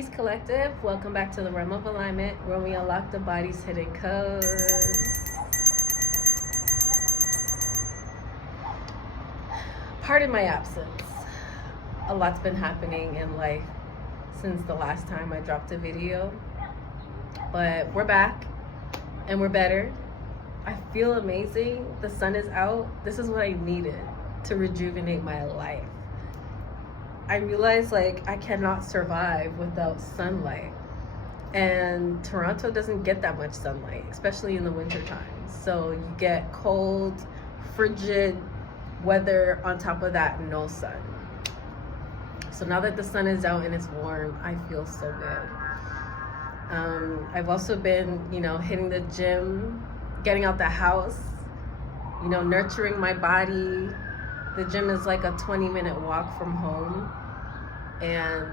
Peace Collective. Welcome back to the realm of alignment, where we unlock the body's hidden codes. Pardon my absence. A lot's been happening in life since the last time I dropped a video, but we're back and we're better. I feel amazing. The sun is out. This is what I needed to rejuvenate my life. I realized I cannot survive without sunlight, and Toronto doesn't get that much sunlight, especially in the winter time. So you get cold, frigid weather. On top of that, no sun. So now that the sun is out and it's warm, I feel so good. I've also been, hitting the gym, getting out the house, nurturing my body. The gym is like a 20-minute walk from home. And,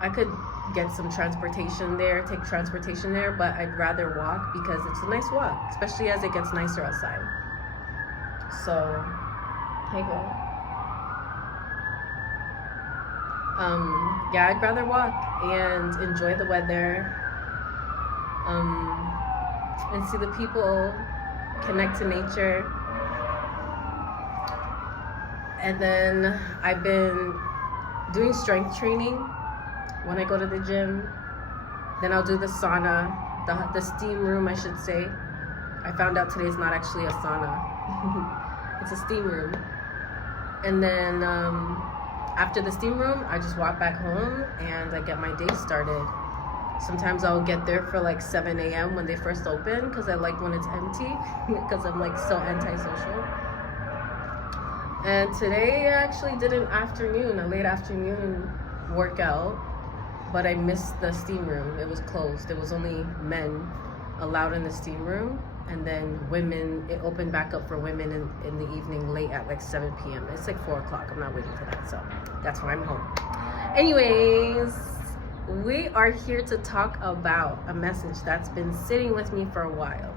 I could get some transportation there, take transportation there, but I'd rather walk because it's a nice walk, especially as it gets nicer outside. So, hey girl. Yeah, I'd rather walk and enjoy the weather, and see the people, connect to nature. And then I've been doing strength training when I go to the gym. Then I'll do the sauna, the steam room, I should say. I found out today it's not actually a sauna. It's a steam room. And then after the steam room, I just walk back home and I get my day started. Sometimes I'll get there for 7 a.m. when they first open, because I like when it's empty, because I'm so antisocial. And today I actually did a late afternoon workout, but I missed the steam room. It was closed. There was only men allowed in the steam room, and then women, it opened back up for women in the evening late at 7 p.m. It's 4 o'clock. I'm not waiting for that, so that's why I'm home. Anyways, we are here to talk about a message that's been sitting with me for a while.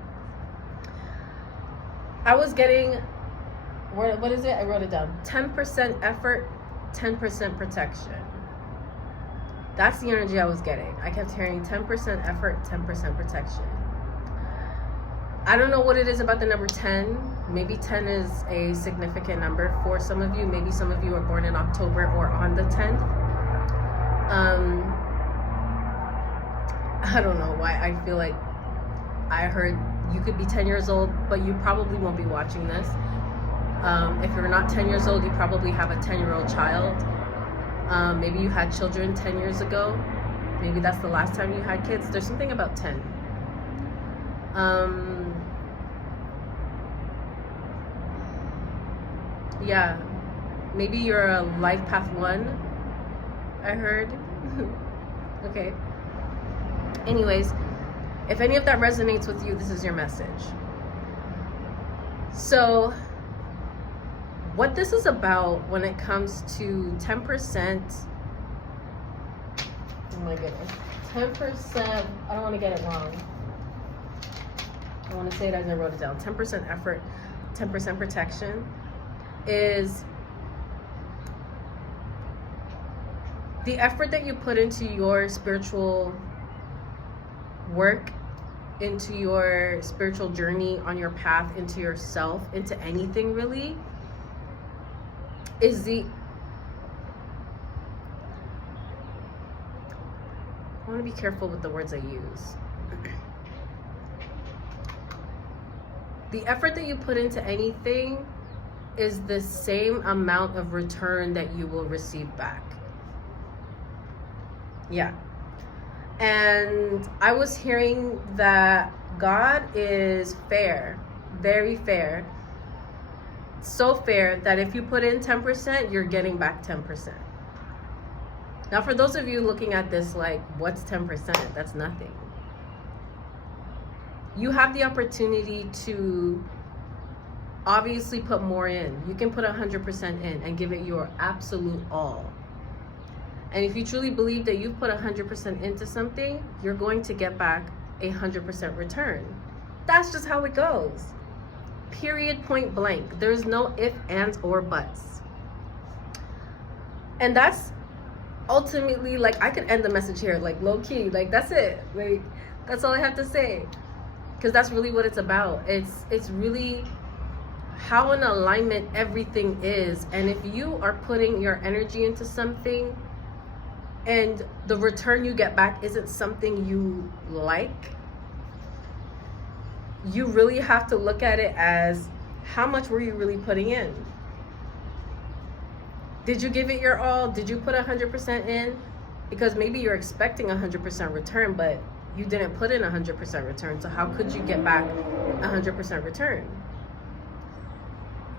I was getting... what is it? I wrote it down. 10% effort, 10% protection. That's the energy I was getting. I kept hearing 10% effort, 10% protection. I don't know what it is about the number 10. Maybe 10 is a significant number for some of you. Maybe some of you are born in October or on the 10th. I don't know why I feel like I heard you could be 10 years old, but you probably won't be watching this. If you're not 10 years old, you probably have a 10-year-old child. Maybe you had children 10 years ago. Maybe that's the last time you had kids. There's something about 10. Yeah, maybe you're a life path 1, I heard. Okay. Anyways, if any of that resonates with you, this is your message. So, what this is about when it comes to 10%, oh my goodness, 10%, I don't want to get it wrong. I want to say it as I wrote it down. 10% effort, 10% protection is the effort that you put into your spiritual work, into your spiritual journey, on your path, into yourself, into anything really, is I want to be careful with the words I use. The effort that you put into anything is the same amount of return that you will receive back. Yeah. And I was hearing that God is fair, very fair. So fair that if you put in 10%, you're getting back 10%. Now, for those of you looking at this what's 10%? That's nothing. You have the opportunity to obviously put more in. You can put 100% in and give it your absolute all. And if you truly believe that you've put 100% into something, you're going to get back 100% return. That's just how it goes. Period, point blank. There's no if, ands, or buts. And that's ultimately, like, I could end the message here, like, low key, like, that's it. Like, that's all I have to say, because that's really what it's about. It's really how in alignment everything is. And if you are putting your energy into something and the return you get back isn't something you like, you really have to look at it as, how much were you really putting in? Did you give it your all? Did you put 100% in? Because maybe you're expecting 100% return, but you didn't put in 100% return. So how could you get back 100% return?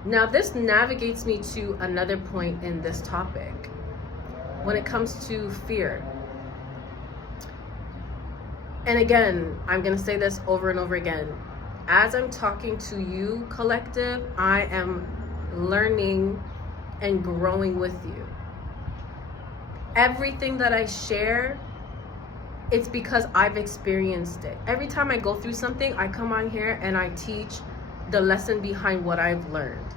Now, this navigates me to another point in this topic. When it comes to fear. And again, I'm going to say this over and over again. As I'm talking to you, collective, I am learning and growing with you. Everything that I share, it's because I've experienced it. Every time I go through something, I come on here and I teach the lesson behind what I've learned.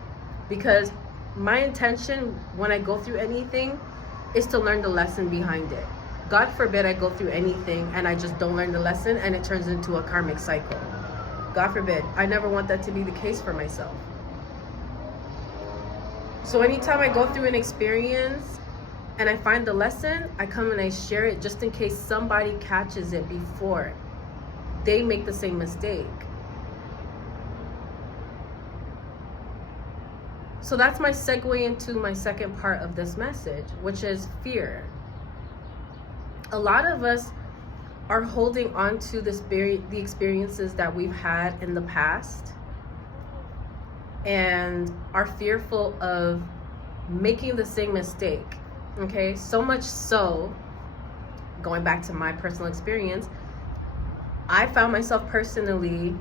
Because my intention when I go through anything is to learn the lesson behind it. God forbid I go through anything and I just don't learn the lesson and it turns into a karmic cycle. God forbid. I never want that to be the case for myself. So anytime I go through an experience and I find the lesson, I come and I share it just in case somebody catches it before they make the same mistake. So that's my segue into my second part of this message, which is fear. A lot of us are holding on to the experiences that we've had in the past and are fearful of making the same mistake. Okay, so much so, going back to my personal experience, I found myself personally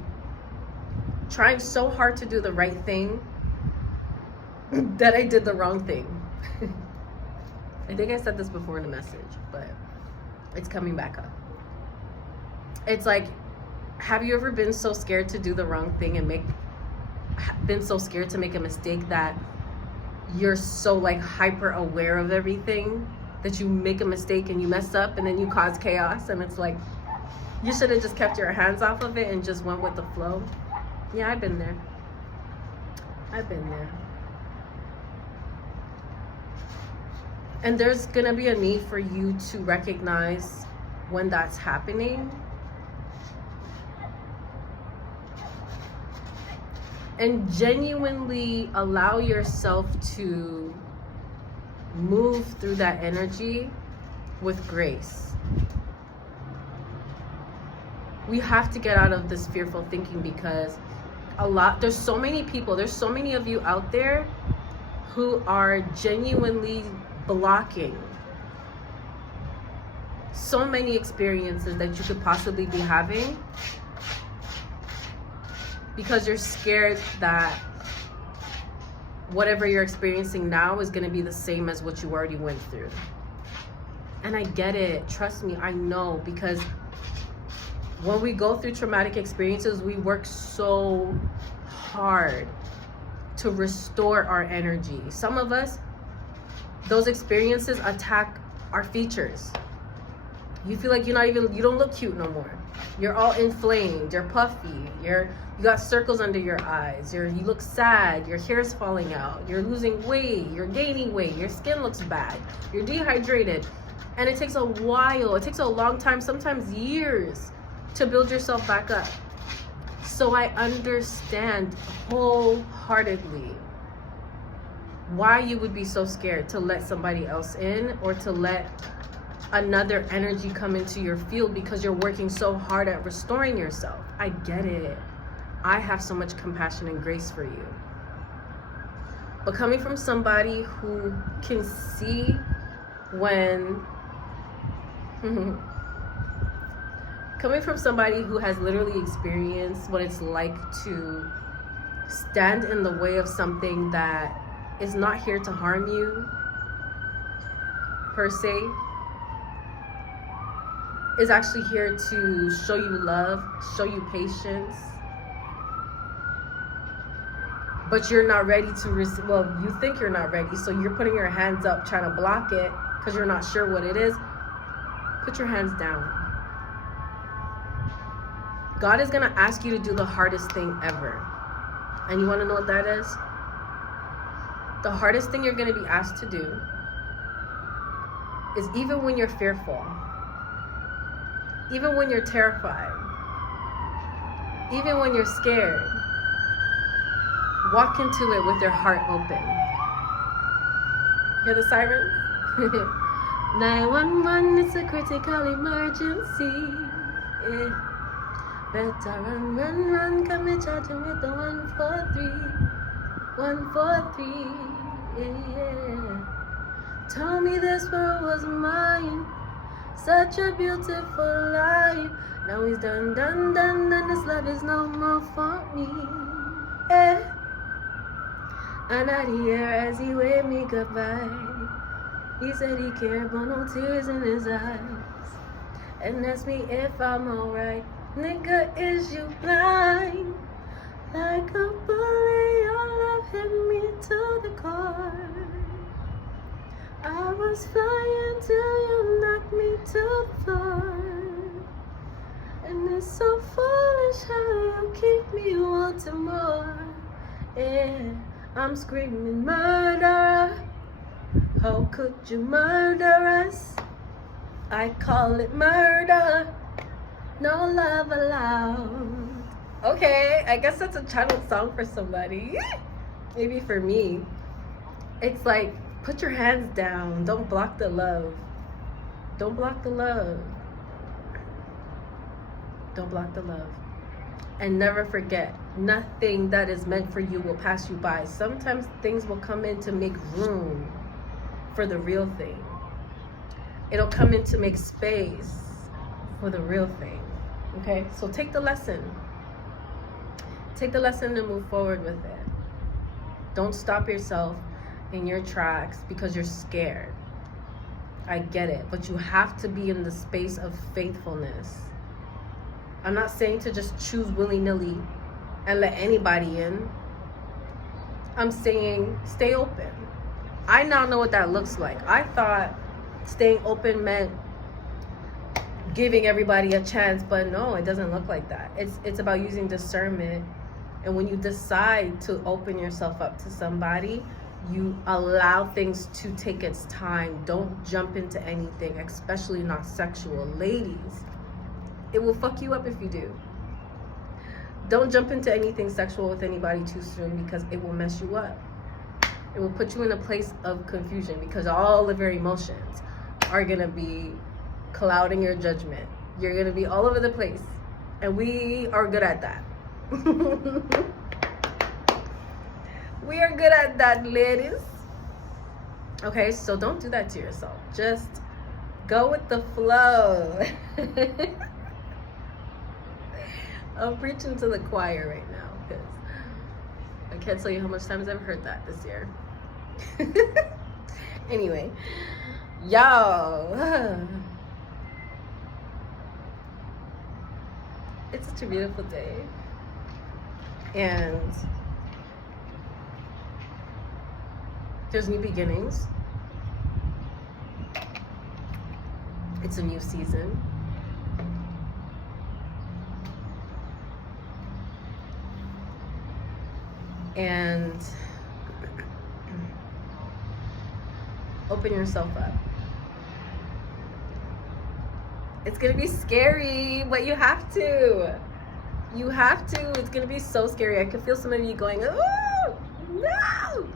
trying so hard to do the right thing that I did the wrong thing. I think I said this before in a message, but it's coming back up. It's like, have you ever been so scared to do the wrong thing and been so scared to make a mistake that you're so like hyper aware of everything that you make a mistake and you mess up and then you cause chaos, and it's like you should have just kept your hands off of it and just went with the flow? Yeah, I've been there. And there's gonna be a need for you to recognize when that's happening and genuinely allow yourself to move through that energy with grace. We have to get out of this fearful thinking, because there's so many people, there's so many of you out there who are genuinely blocking so many experiences that you could possibly be having because you're scared that whatever you're experiencing now is going to be the same as what you already went through. And I get it. Trust me, I know, because when we go through traumatic experiences, we work so hard to restore our energy. Some of us, those experiences attack our features. You feel like you don't look cute no more. You're all inflamed, you're puffy, you got circles under your eyes, you look sad, your hair's falling out, you're losing weight, you're gaining weight, your skin looks bad, you're dehydrated. And it takes a while, it takes a long time, sometimes years, to build yourself back up. So I understand wholeheartedly why you would be so scared to let somebody else in or to let another energy come into your field, because you're working so hard at restoring yourself. I get it. I have so much compassion and grace for you. But coming from somebody who can see when coming from somebody who has literally experienced what it's like to stand in the way of something that is not here to harm you per se, is actually here to show you love, show you patience, but you're not ready to receive. Well, you think you're not ready, so you're putting your hands up trying to block it because you're not sure what it is, put your hands down. God is going to ask you to do the hardest thing ever. And you want to know what that is? The hardest thing you're going to be asked to do is, even when you're fearful, even when you're terrified, even when you're scared, walk into it with your heart open. Hear the siren? 911, it's a critical emergency. Yeah. Better run, run, run, come and chatting with the 143. 143, yeah. Told me this world was mine. Such a beautiful life. Now he's done, done, done, and this love is no more for me. Yeah. And at the air as he waved me goodbye. He said he cared, but no tears in his eyes. And asked me if I'm alright. Nigga, is you blind? Like a bullet, your love hit me to the core. I was flying till you knocked me to the floor. And it's so foolish how you keep me wanting more. Yeah, I'm screaming murderer. How could you murder us? I call it murder. No love allowed. Okay, I guess that's a channeled song for somebody. Maybe for me. It's like, put your hands down. Don't block the love. Don't block the love. Don't block the love. And never forget, nothing that is meant for you will pass you by. Sometimes things will come in to make room for the real thing. It'll come in to make space for the real thing. Okay, so take the lesson. Take the lesson and move forward with it. Don't stop yourself in your tracks because you're scared. I get it, but you have to be in the space of faithfulness. I'm not saying to just choose willy-nilly and let anybody in. I'm saying stay open. I now know what that looks like. I thought staying open meant giving everybody a chance, but no, it doesn't look like that. It's about using discernment. And when you decide to open yourself up to somebody, you allow things to take its time. Don't jump into anything, especially not sexual. Ladies, it will fuck you up if you do. Don't jump into anything sexual with anybody too soon, because it will mess you up. It will put you in a place of confusion, because all of your emotions are gonna be clouding your judgment. You're gonna be all over the place, and we are good at that. We are good at that, ladies. Okay, so don't do that to yourself. Just go with the flow. I'm preaching to the choir right now because I can't tell you how much times I've heard that this year. Anyway, y'all. It's such a beautiful day. And there's new beginnings. It's a new season. And open yourself up. It's gonna be scary, but you have to. You have to. It's gonna be so scary. I can feel some of you going, oh, no.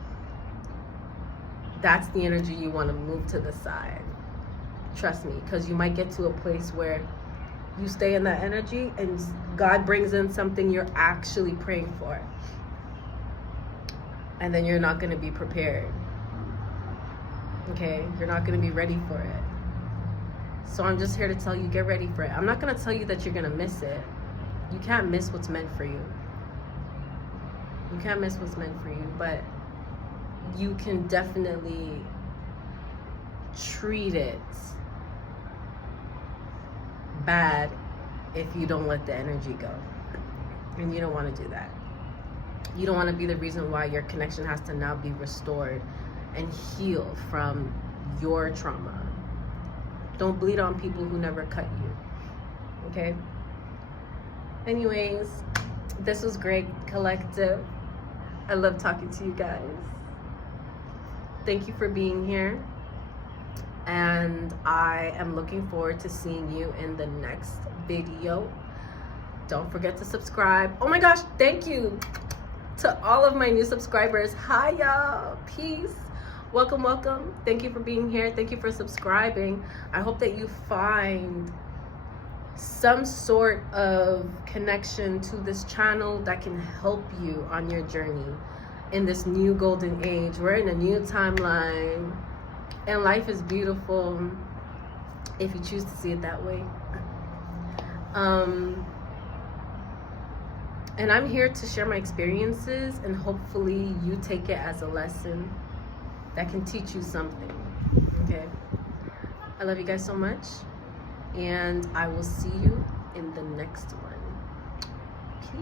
That's the energy you want to move to the side. Trust me, because you might get to a place where you stay in that energy and God brings in something you're actually praying for. And then you're not going to be prepared. Okay? You're not going to be ready for it. So I'm just here to tell you, get ready for it. I'm not going to tell you that you're going to miss it. You can't miss what's meant for you. You can't miss what's meant for you, but you can definitely treat it bad if you don't let the energy go. And you don't want to do that. You don't want to be the reason why your connection has to now be restored and heal from your trauma. Don't bleed on people who never cut you. Okay? Anyways, this was great, collective. I love talking to you guys. Thank you for being here. And I am looking forward to seeing you in the next video. Don't forget to subscribe. Oh my gosh, thank you to all of my new subscribers. Hi y'all, peace. Welcome, welcome. Thank you for being here. Thank you for subscribing. I hope that you find some sort of connection to this channel that can help you on your journey in this new golden age. We're in a new timeline, and life is beautiful if you choose to see it that way. And I'm here to share my experiences, and hopefully you take it as a lesson that can teach you something. Okay? I love you guys so much, and I will see you in the next one. Peace.